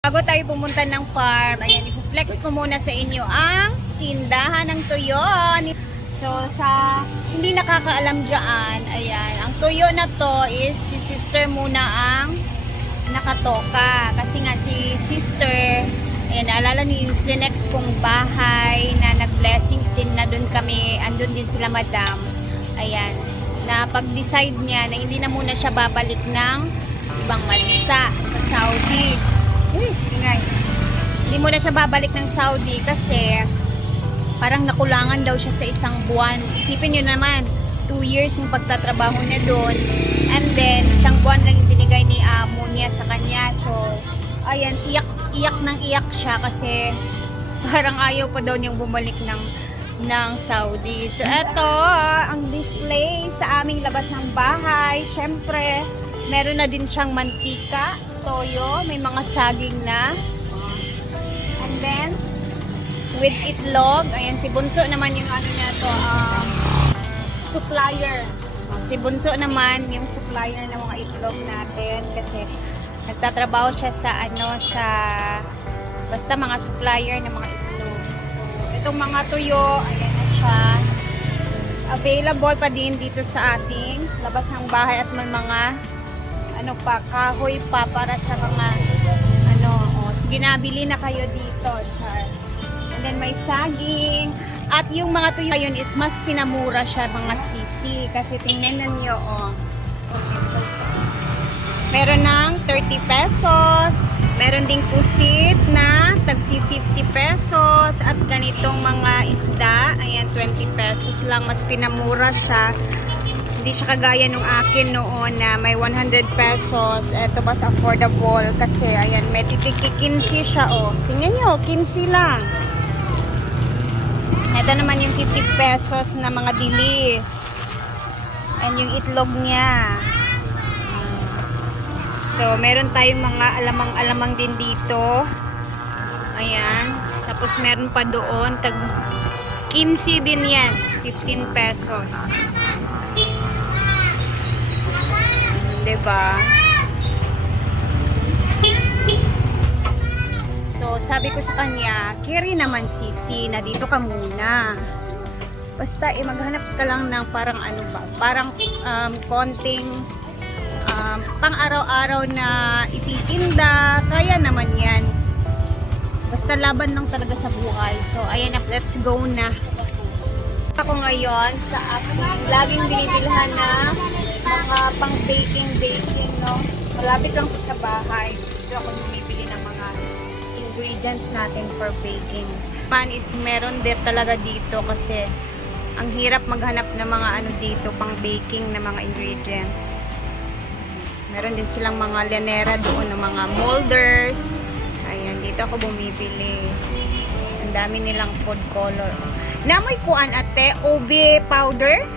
Bago tayo pumunta ng farm, ayan, i-flex ko muna sa inyo ang tindahan ng tuyo. So, sa hindi nakakaalam dyan, ayan, ang tuyo na to is si sister muna ang nakatoka. Kasi nga si sister, ayan, naalala niyo yung Prinex kong bahay na nag-blessings din na doon kami, andun din sila madam. Ayan, na pag-decide niya na hindi na muna siya babalik ng ibang bansa sa Saudi. Ingay. Hindi mo na siya babalik ng Saudi kasi parang nakulangan daw siya sa isang buwan. Isipin nyo naman, 2 years yung pagtatrabaho niya doon. And then, isang buwan lang yung binigay ni amo niya sa kanya. So, ayan, iyak nang iyak siya kasi parang ayaw pa daw niyang bumalik ng Saudi. So, eto, ang display sa aming labas ng bahay. Siyempre, meron na din siyang mantika, toyo, may mga saging na. And then, with itlog, ayan, si Bunso naman yung ano niya to, supplier. Si Bunso naman yung supplier ng mga itlog natin kasi nagtatrabaho siya sa basta mga supplier ng mga itlog. So, itong mga tuyo, ayan na siya. Available pa din dito sa ating labas ng bahay at may mga kahoy pa para sa mga sige na, bili na kayo dito, char. And then may saging at yung mga tuyo yun is mas pinamura siya mga sisi kasi tingnan niyo meron ng 30 pesos, meron ding pusit na tag 50 pesos at ganitong mga isda, ayan, 20 pesos lang, mas pinamura siya. Hindi siya kagaya nung akin noon na may 100 pesos. Ito mas affordable kasi ayan, may titiki 15 siya Tingnan nyo, 15 lang. Ito naman yung 50 pesos na mga dilis. And yung itlog niya. So, meron tayong mga alamang-alamang din dito. Ayan. Tapos meron pa doon, tag 15 din yan. 15 pesos. Diba? So, sabi ko sa kanya, carry naman sisi, na dito ka muna. Basta, maghanap ka lang ng parang parang konting pang araw-araw na ititinda. Kaya naman yan. Basta laban lang talaga sa buhay. So, ayan na, let's go na. Ako ngayon sa aking laging binibilhan na mga pang baking, no? Malapit lang po sa bahay. Dito ako bumibili ng mga ingredients natin for baking. Man is meron din talaga dito kasi ang hirap maghanap ng mga dito pang baking na mga ingredients. Meron din silang mga llanera doon ng mga molders. Ayan, dito ako bumibili. Ang dami nilang food color. Namoy kuan ate, ube powder.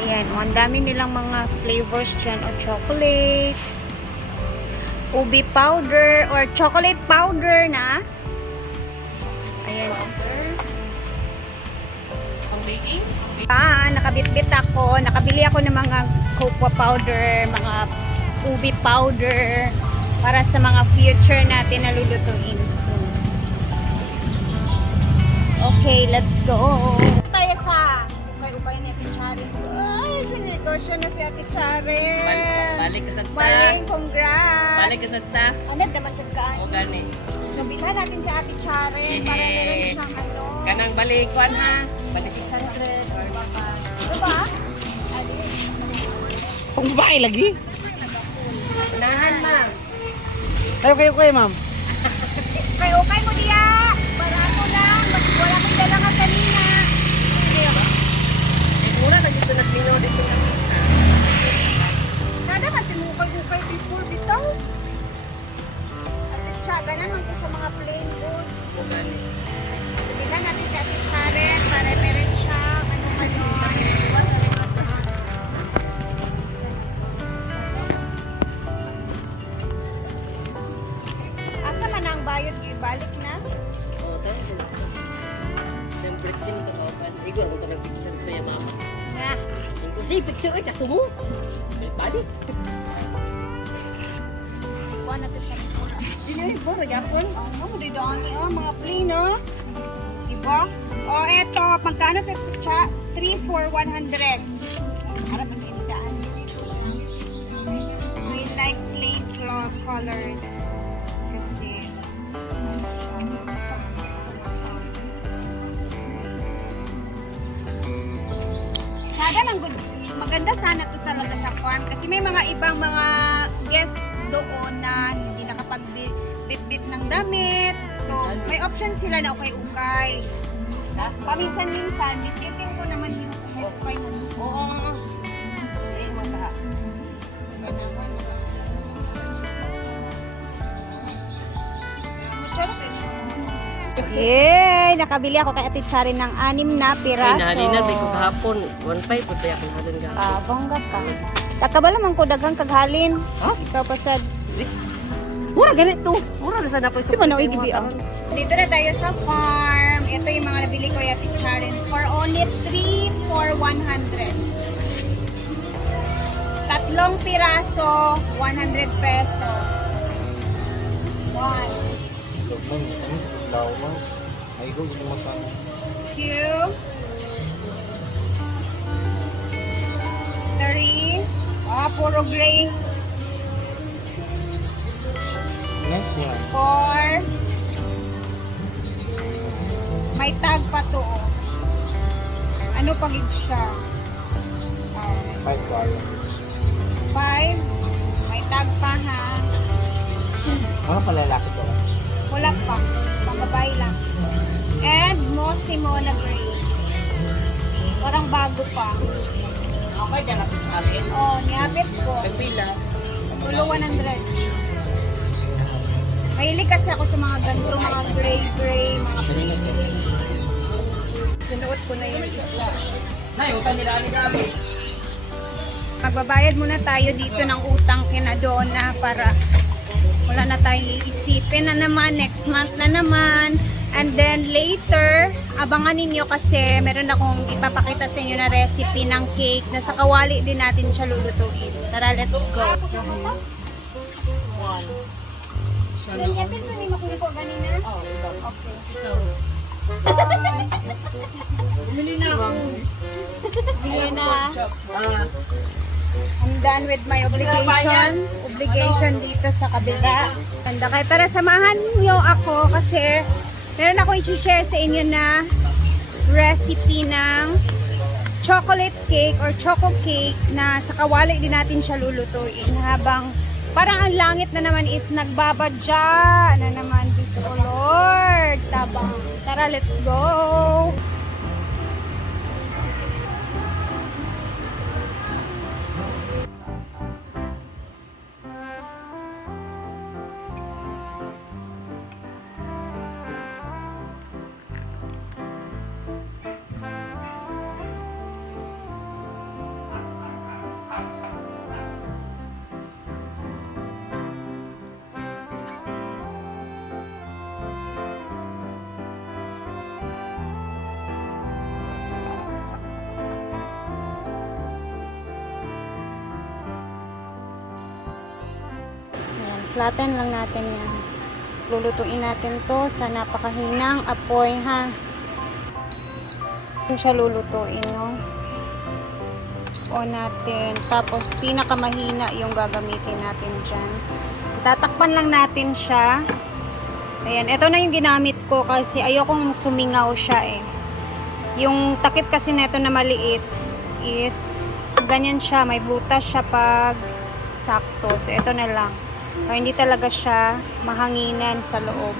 Ayan, ang dami nilang mga flavors dyan o chocolate, ube powder, or chocolate powder na. Ayan. Ang baking? Nakabitbit ako. Nakabili ako ng mga cocoa powder, mga ube powder, para sa mga future natin na lulutuin soon. Okay, let's go. Tayo sa upay-upay ni Ate Charin. Ay, sinegosyo na si Ate Charin. Balik ka sa ta. Maring, congrats. Balik ka sa ta. Ano naman sa kaan? O gani. So, bilhan natin sa Ate Charin para meron siyang Kanang balik kuan ha. Balik 600. So, baka. Ano ba? Adi. Pang babae lagi? Unahan ma'am. Kayo, ma'am. Kay okay mo diya. Para ako lang. Wala mo dala nga kanina. May mura na gusto na tino dito na kita. Kada man tinukay-ukay before dito. At siya, ganun ko sa mga plain food. O gani. So, bilhan natin si Ate Charin para meron siya ano. Asa man ang bayad ibalik na? O tayo. Siyempre din ka kauban. Igo ako talagang picture sa ya mama. Nga. Kasi picture ay kasumo. Balik. Kuha na to siya ng pula. Dili ba gyapon? Oh, di dami mga plain, no? Diba? Oh, eto, magkano ito? 3 for 100. Para magindaan. We like plain colors. Kasi, maganda sana to talaga sa farm kasi may mga ibang mga guest doon na hindi nakapag-bit-bit ng damit. So, may option sila na ukay-ukay. Paminsan-minsan, bit-bitin ko naman yung ukay-ukay mo. Oo. Ayun mo ta. Yay! Nakabili ako kay Ate Charin ng 6 na piraso. Ay, nahali na. Di ko kahapon. 1.5 po tayo akong halin ka. Ah, bongga pa. Kakabala man ko dagang kaghalin. Huh? Ikaw pa sad. Mura ganito. Mura na sana po. Di ba nauigibi ang? Dito na tayo sa farm. Ito yung mga nabili ko yung Ate Charin. For only 3 for 100. 3 piraso, 100 pesos. 1, 2, 3, puro gray. Next one. 4, may tag pa to. Oh. Ano pagid siya? 5 wire. 5, may tag pa ha. Mga palalaki to. Wala pa. Pangabay lang. And Mosimo na gray. Parang bago pa. Okay, dyan natin sa akin. Oh, niyabit ko. Nagpila. Tulo 100. Mahilig kasi ako sa mga ganito, mga gray, mga gray. Sinuot ko na yung isa. Nayutan nila ni Gabi. Magbabayad muna tayo dito ng utang kina Donna para wala na tayong iisipin na naman, next month na naman. And then later, abangan ninyo kasi meron akong ipapakita sa inyo na recipe ng cake na sa kawali din natin siya lulutuin. Tara, let's go. Ganyan din pa ni makuha ko ganina? Okay. Bumili na ako. Ayun na. I'm done with my obligation dito sa kabila. Ganda kayo. Tara, samahan niyo ako kasi meron ako i-share sa inyo na recipe ng chocolate cake or choco cake na sa kawali din natin siya lulutuin habang parang ang langit na naman is nagbabadya na naman. Diyos ko Lord, tabang. Tara, let's go! Flatten lang natin yan. Lulutuin natin to sa napakahinang apoy ha. Siya lulutuin no. O natin. Tapos pinakamahina yung gagamitin natin dyan. Tatakpan lang natin siya. Ayan. Ito na yung ginamit ko kasi ayokong sumingaw siya eh. Yung takip kasi na ito na maliit is ganyan siya. May butas siya pag sakto. So ito na lang. So, hindi talaga siya mahanginan sa loob.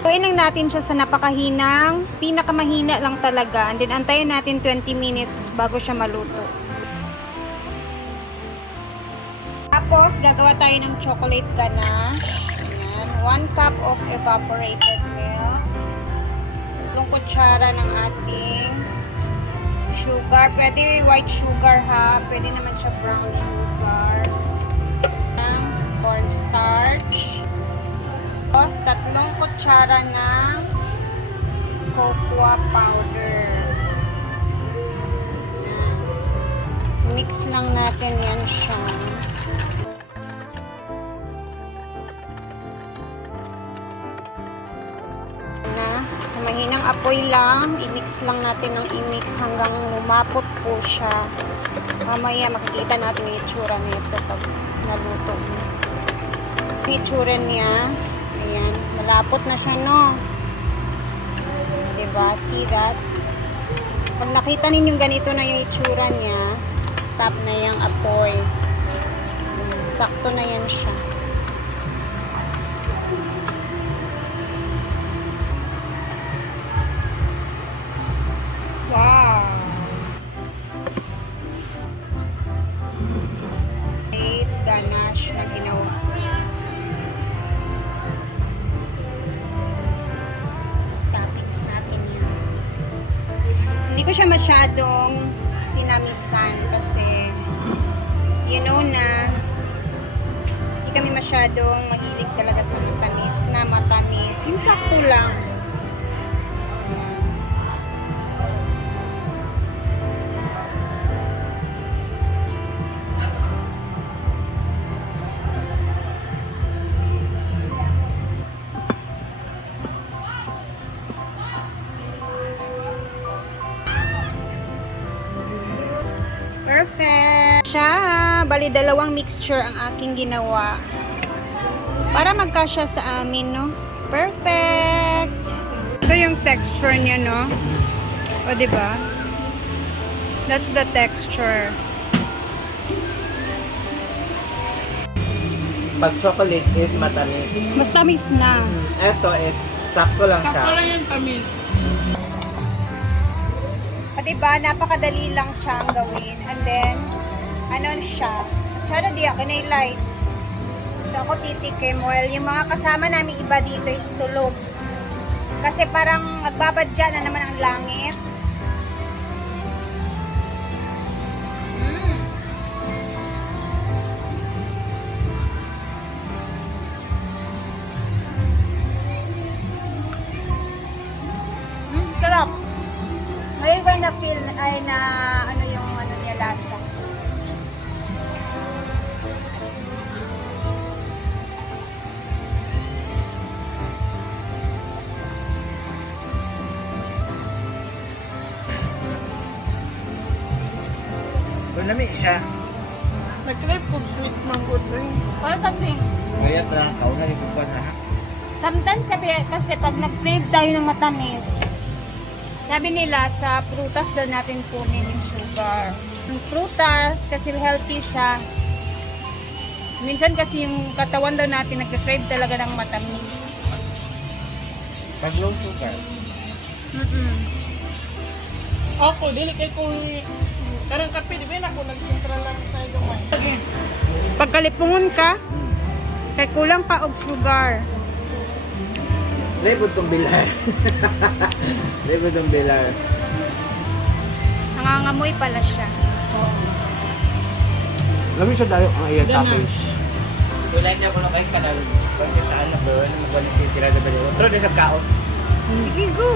Tuin lang natin siya sa napakahinang, pinakamahina lang talaga. And then, antayin natin 20 minutes bago siya maluto. Tapos, gagawa tayo ng chocolate ganache. Ayan. 1 cup of evaporated milk. 2 kutsara ng ating sugar. Pwede white sugar ha. Pwede naman siya brown sugar. Cornstarch. Tapos, 3 kutsara ng cocoa powder. Yan. Mix lang natin yan siya. Sa mahinang apoy lang, i-mix lang natin ng i-mix hanggang lumapot po siya. Mamaya makikita natin yung itsura nito pag naluto. Yung itsura niya, ayan, malapot na siya, no? Diba? See that? Pag nakita ninyong ganito na yung itsura niya, stop na yung apoy. Sakto na yan siya. Wow! Eight ganache na ginawa. Toppings natin yan. Hindi ko siya masyadong tinamisan kasi you know na hindi kami masyadong mahilig talaga sa matamis. Yung sakto lang. Perfect! Siya, bali dalawang mixture ang aking ginawa. Para magkasya sa amin, no? Perfect! Ito yung texture niya, no? O, diba? That's the texture. Pag chocolate is matamis. Mas tamis na. Ito is sakto lang siya. Sakto lang yung tamis. O, diba? Napakadali lang siyang gawin. And then, ano siya? Tsara di ako na lights. So, ako titikim. Well, yung mga kasama namin iba dito is tulog. Kasi parang magbabadya na naman ang langit. Sarap. Ngayon ko na feel ay na ano yung ano niya lasa. Kunami siya. Nag-crave kog sweet mango drink. Parang something. Kaya na kauna ni bukan ha. Sometimes kasi pag nag-crave tayo ng matamis, sabi nila sa prutas daw natin kunin yung sugar. Yung prutas, kasi healthy siya. Minsan kasi yung katawan daw natin nag-crave talaga ng matamis. Pag low sugar. Ako, dili kay kung karang kape, di ba ako nagsintra lang sa ilumay. Pagkalipungon ka, kay kulang pa og sugar. Lebod tong bilar. Lebod tong bilar. Nangangamoy pala siya. Lamin siya dahil ang iya Ganache. toppings. Wala niya ko na kayo kanal. Pag siya saan na ba? Magwala siya tira na ba niyo? Pero di sa kaon. Sige, go!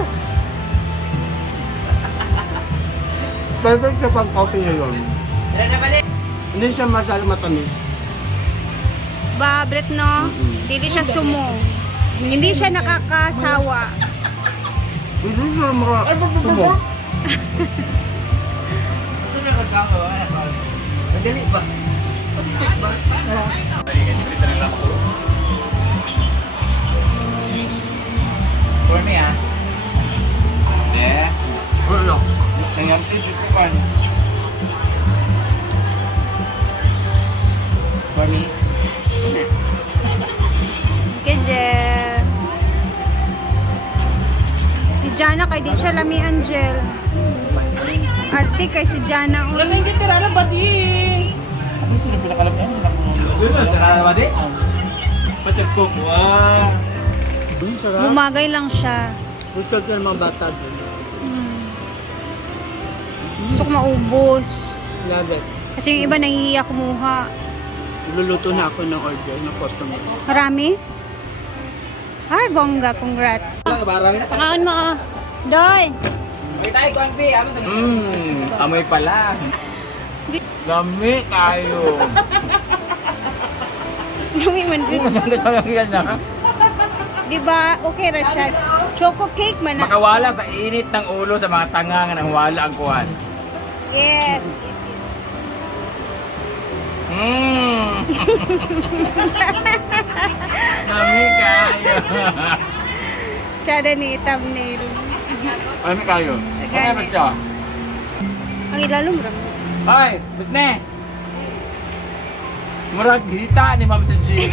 Perfect siya pang coffee ngayon. Hindi siya masyadong matamis. Babret, no? Hindi siya sumo. Hindi siya nakakasawa. Hindi siya mga sumo. Ito na kagkako. Madali ba? Patik ba? For me ah. Eh? Ano? Tingnan ko yung kupan. For me? Okay, Jel. Si Jana kay di siya lami, Angel. Arte kay si Jana. Oh. Dating kita rara ba di? Pachat ko. Wow! Bumagay lang siya. Gusto ko ng mga bata doon. Gusto ko maubos. Love it. Kasi yung iba nahihiya kumuha. Luluto na ako ng order ng customer. Marami? Ay, bongga. Congrats. Barang. Pakaon mo, oh. Doy! Amoy pala. Lami kayo. Lumi man din. Maganda lang yan ha. Diba, okay ra siya. Choco cake man na. Makawala sa init ng ulo sa mga tanga nga nang wala ang kuhan. Yes. Nami kayo. Tsada ni thumbnail. Nami kayo. Gani. Ano ba siya? Ang ilalom ram. Hoy, bitne. Murag hita ni Ma'am sa G.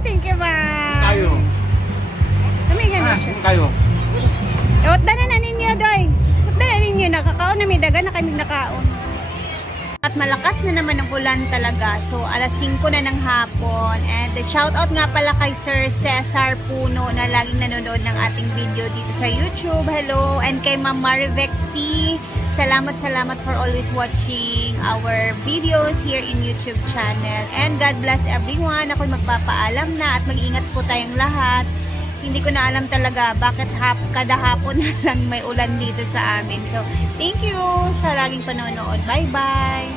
Thank you, ma'am. Kayo. Kami gano'n siya. Kayo. Iwat na ninyo, doy. Iwat na ninyo. Nakakaon na may daga na kami nakaon. At malakas na naman ang ulan talaga. So, alas 5 na ng hapon. And shout out nga pala kay Sir Cesar Puno na laging nanonood ng ating video dito sa YouTube. Hello. And kay Ma'am Marivec T. Salamat for always watching our videos here in YouTube channel. And God bless everyone. Ako'y magpapaalam na at mag-ingat po tayong lahat. Hindi ko na alam talaga bakit kada hapon na lang may ulan dito sa amin. So, thank you sa laging panonood. Bye-bye!